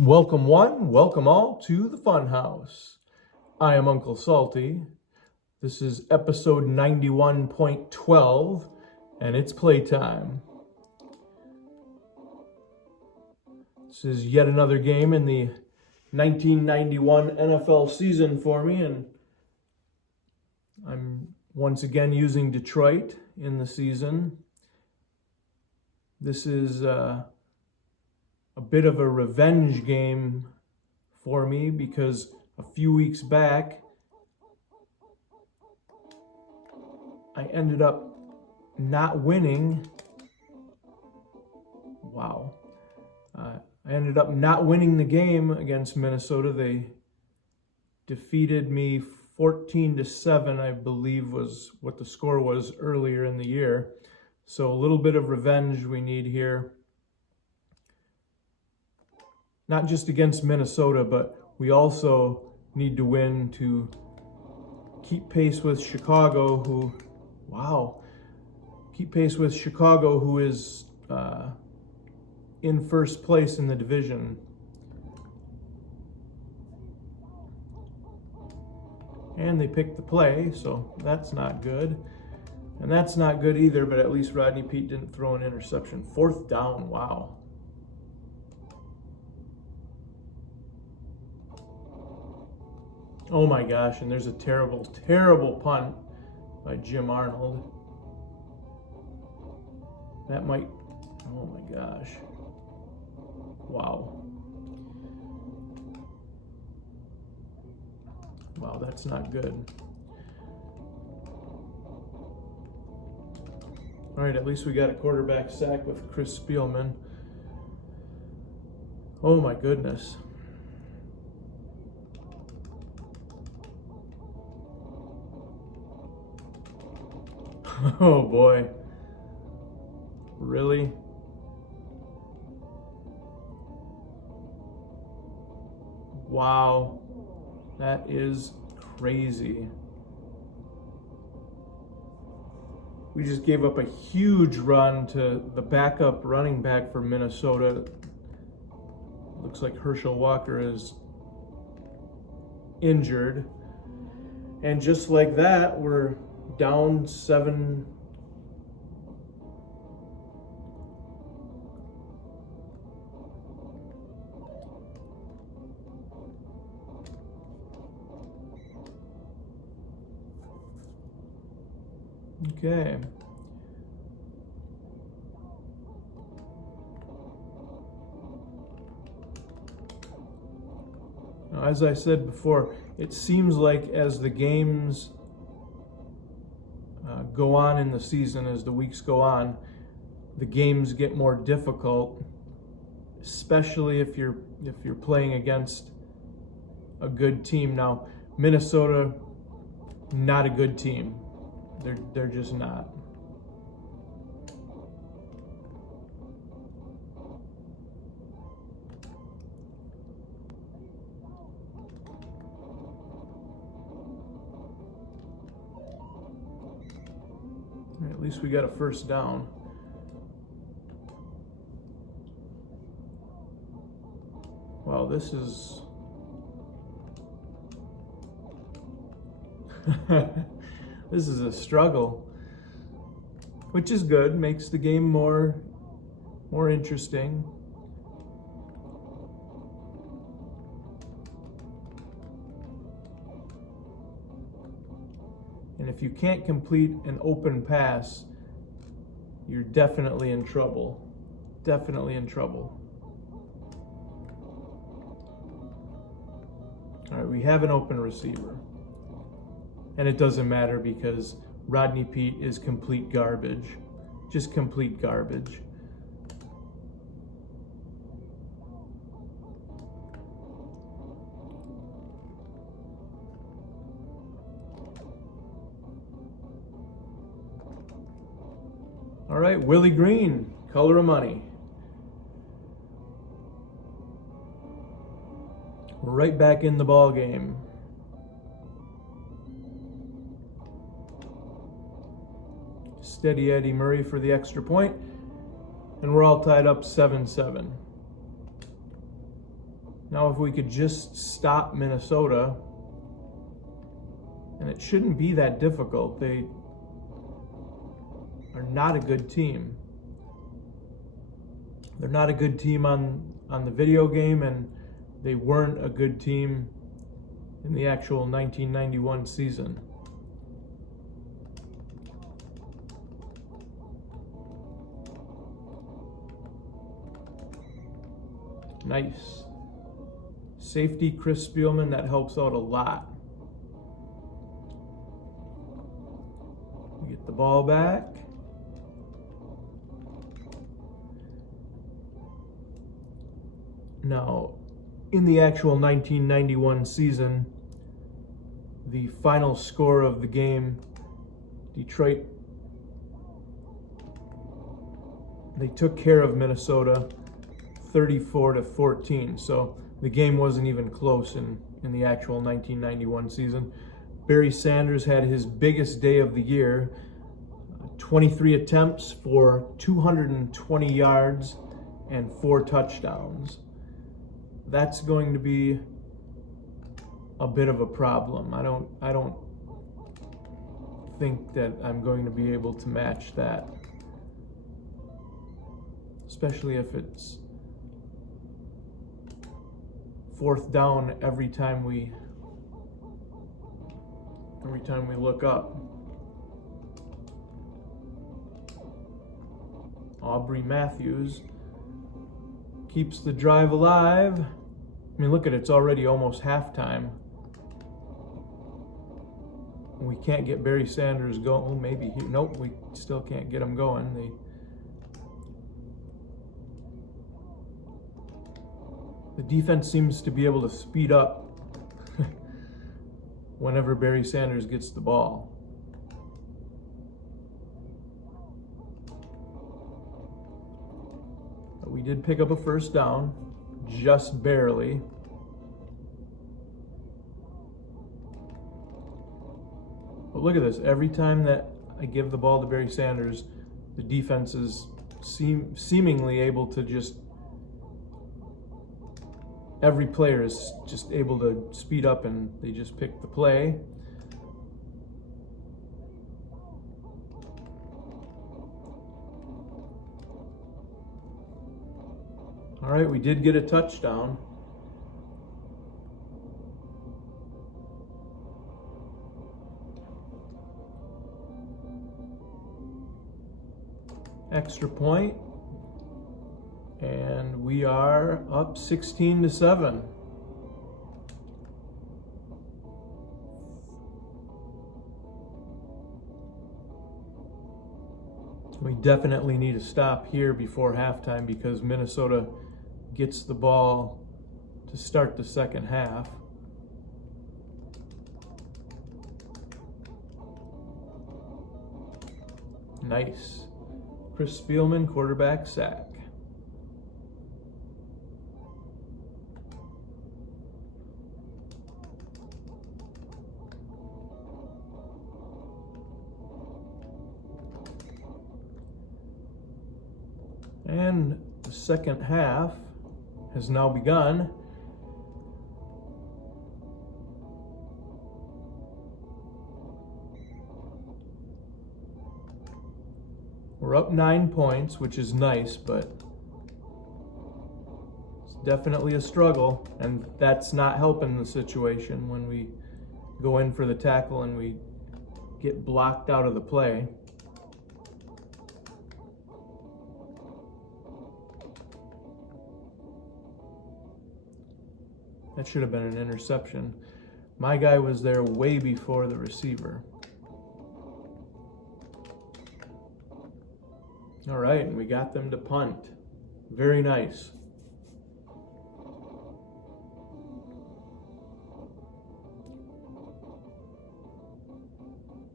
Welcome one, welcome all to the Funhouse. I am Uncle Salty. This is episode 91.12 and it's playtime. This is yet another game in the 1991 NFL season for me, and I'm once again using Detroit in the season. This is a bit of a revenge game for me because a few weeks back I ended up not winning. I ended up not winning the game against Minnesota. They defeated me 14-7, I believe was what the score was earlier in the year. So a little bit of revenge we need here. Not just against Minnesota, but we also need to win to keep pace with Chicago, who is in first place in the division. And they picked the play, so that's not good. And that's not good either, but at least Rodney Peete didn't throw an interception. 4th down, wow. Oh my gosh, and there's a terrible, terrible punt by Jim Arnold. That might, oh my gosh. Wow. Wow, that's not good. All right, at least we got a quarterback sack with Chris Spielman. Oh my goodness. Oh boy. Really? Wow. That is crazy. We just gave up a huge run to the backup running back for Minnesota. Looks like Herschel Walker is injured. And just like that, we're down 7. Okay. Now, as I said before, it seems like as the games go on in the season, as the weeks go on, the games get more difficult, especially if you're playing against a good team. Now, Minnesota, not a good team. They're just not. At least we got a 1st down. Wow, this is this is a struggle, which is good, makes the game more interesting. And if you can't complete an open pass, you're definitely in trouble. Definitely in trouble. All right, we have an open receiver. And it doesn't matter because Rodney Peete is complete garbage. Just complete garbage. All right, Willie Green, color of money. We're right back in the ball game. Steady Eddie Murray for the extra point, and we're all tied up 7-7. Now, if we could just stop Minnesota, and it shouldn't be that difficult. They are not a good team. They're not a good team on the video game, and they weren't a good team in the actual 1991 season. Nice. Safety, Chris Spielman, that helps out a lot. We get the ball back. Now, in the actual 1991 season, the final score of the game, Detroit, they took care of Minnesota 34-14. So the game wasn't even close in the actual 1991 season. Barry Sanders had his biggest day of the year, 23 attempts for 220 yards and 4 touchdowns. That's going to be a bit of a problem. I don't think that I'm going to be able to match that, especially if it's 4th down every time we look up. Aubrey Matthews keeps the drive alive. I mean, look at it, it's already almost halftime. We can't get Barry Sanders going. Oh, maybe he, nope, we still can't get him going. The defense seems to be able to speed up whenever Barry Sanders gets the ball. But we did pick up a 1st down, just barely. But look at this, every time that I give the ball to Barry Sanders, the defense is seemingly able to just, every player is just able to speed up and they just pick the play. All right, we did get a touchdown. Extra point. And we are up 16-7. We definitely need to stop here before halftime because Minnesota gets the ball to start the second half. Nice. Chris Spielman, quarterback sack. And the second half has now begun. We're up 9 points, which is nice, but it's definitely a struggle, and that's not helping the situation when we go in for the tackle and we get blocked out of the play. That should have been an interception. My guy was there way before the receiver. All right, and we got them to punt. Very nice.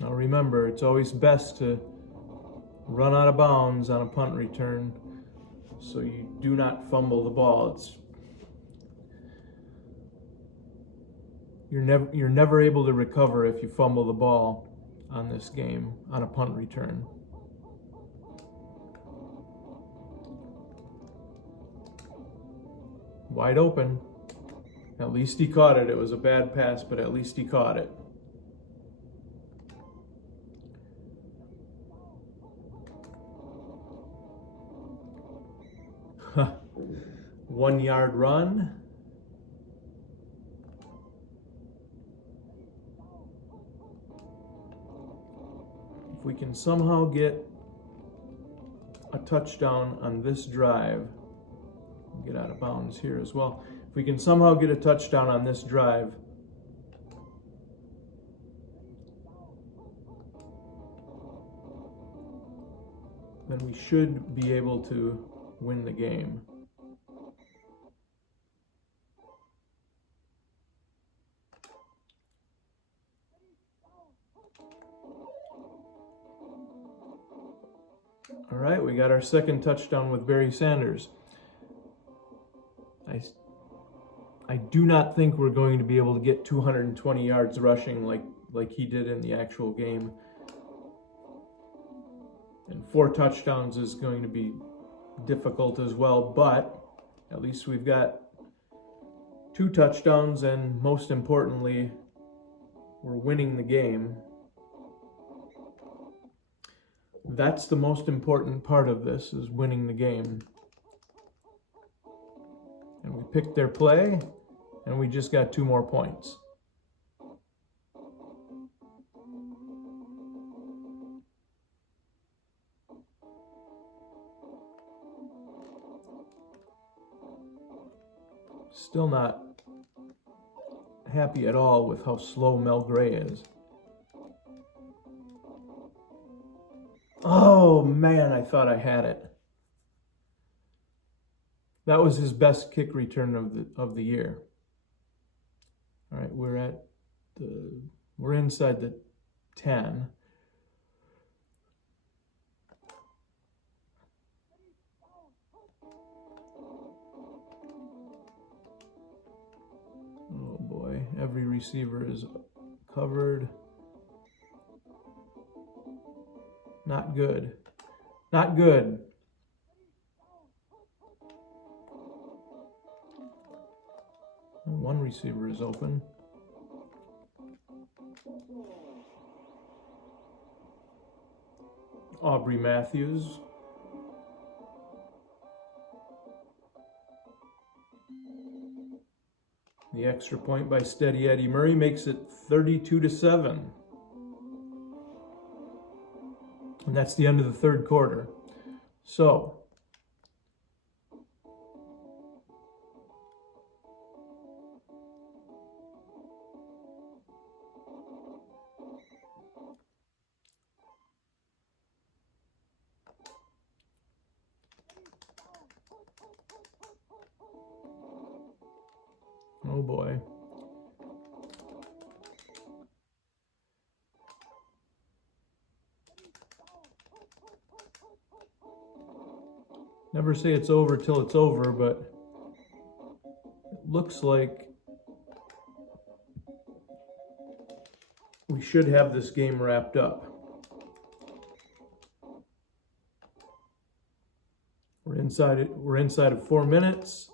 Now remember, it's always best to run out of bounds on a punt return so you do not fumble the ball. You're never able to recover if you fumble the ball on this game on a punt return. Wide open. At least he caught it. It was a bad pass, but at least he caught it. Huh. 1 yard run. If we can somehow get a touchdown on this drive, get out of bounds here as well. If we can somehow get a touchdown on this drive, then we should be able to win the game. All right, we got our second touchdown with Barry Sanders. I do not think we're going to be able to get 220 yards rushing like he did in the actual game. And 4 touchdowns is going to be difficult as well, but at least we've got 2 touchdowns, and most importantly, we're winning the game. That's the most important part of this, is winning the game. And we picked their play, and we just got 2 more points. Still not happy at all with how slow Mel Gray is. Oh man, I thought I had it. That was his best kick return of the year. All right, we're inside the 10. Oh boy, every receiver is covered. Not good. Not good. One receiver is open. Aubrey Matthews. The extra point by Steady Eddie Murray makes it 32-7. And that's the end of the third quarter. So, oh boy. Never say it's over till it's over, but it looks like we should have this game wrapped up. We're inside of 4 minutes.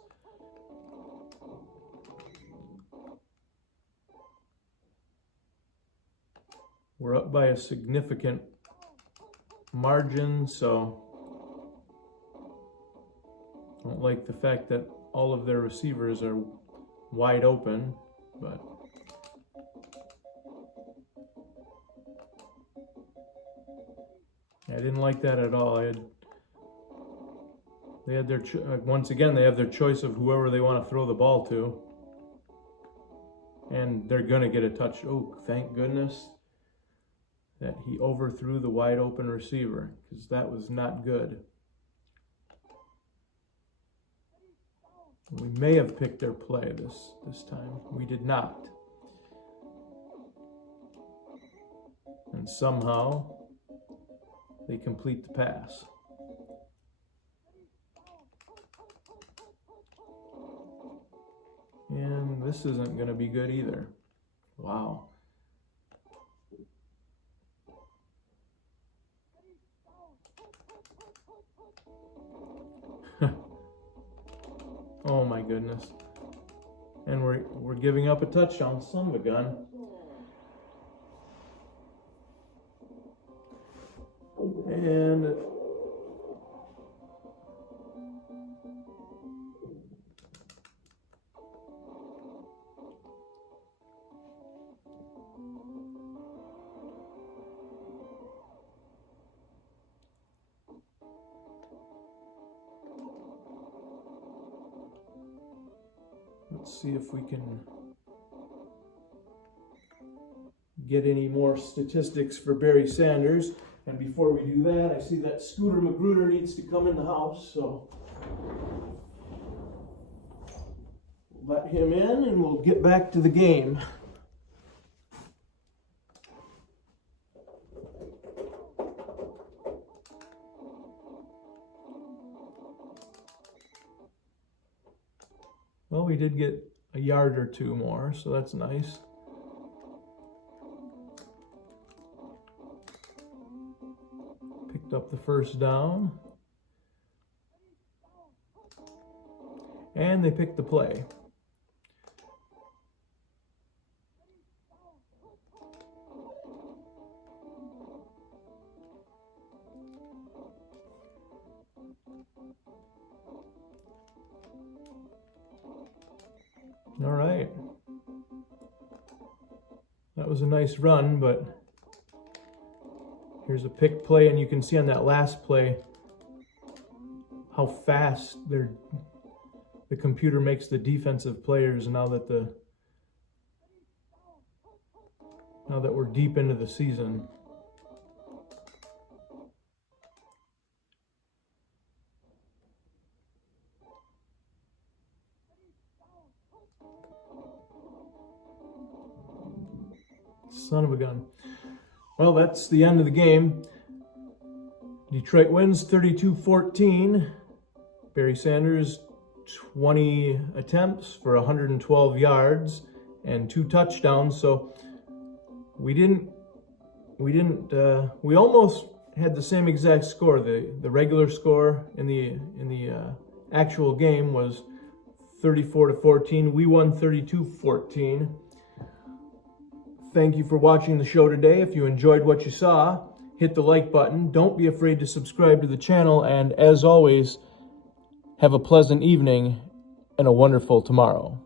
We're up by a significant margin, so I don't like the fact that all of their receivers are wide open, but I didn't like that at all. They had their once again they have their choice of whoever they want to throw the ball to, and they're gonna get a touch. Oh, thank goodness that he overthrew the wide open receiver, because that was not good. We may have picked their play this time. We did not. And somehow they complete the pass. And this isn't going to be good either. Wow. Oh my goodness. And we're giving up a touchdown. Son of a gun. And let's see if we can get any more statistics for Barry Sanders. And before we do that, I see that Scooter Magruder needs to come in the house, so let him in and we'll get back to the game. Well, we did get a yard or two more, so that's nice. Picked up the first down. And they picked the play. All right. That was a nice run, but here's a pick play, and you can see on that last play how fast the computer makes the defensive players now that we're deep into the season. Son of a gun. Well, that's the end of the game. Detroit wins 32-14. Barry Sanders, 20 attempts for 112 yards and 2 touchdowns. So we almost had the same exact score. The regular score in the actual game was 34-14. We won 32-14. Thank you for watching the show today. If you enjoyed what you saw, hit the like button. Don't be afraid to subscribe to the channel. And as always, have a pleasant evening and a wonderful tomorrow.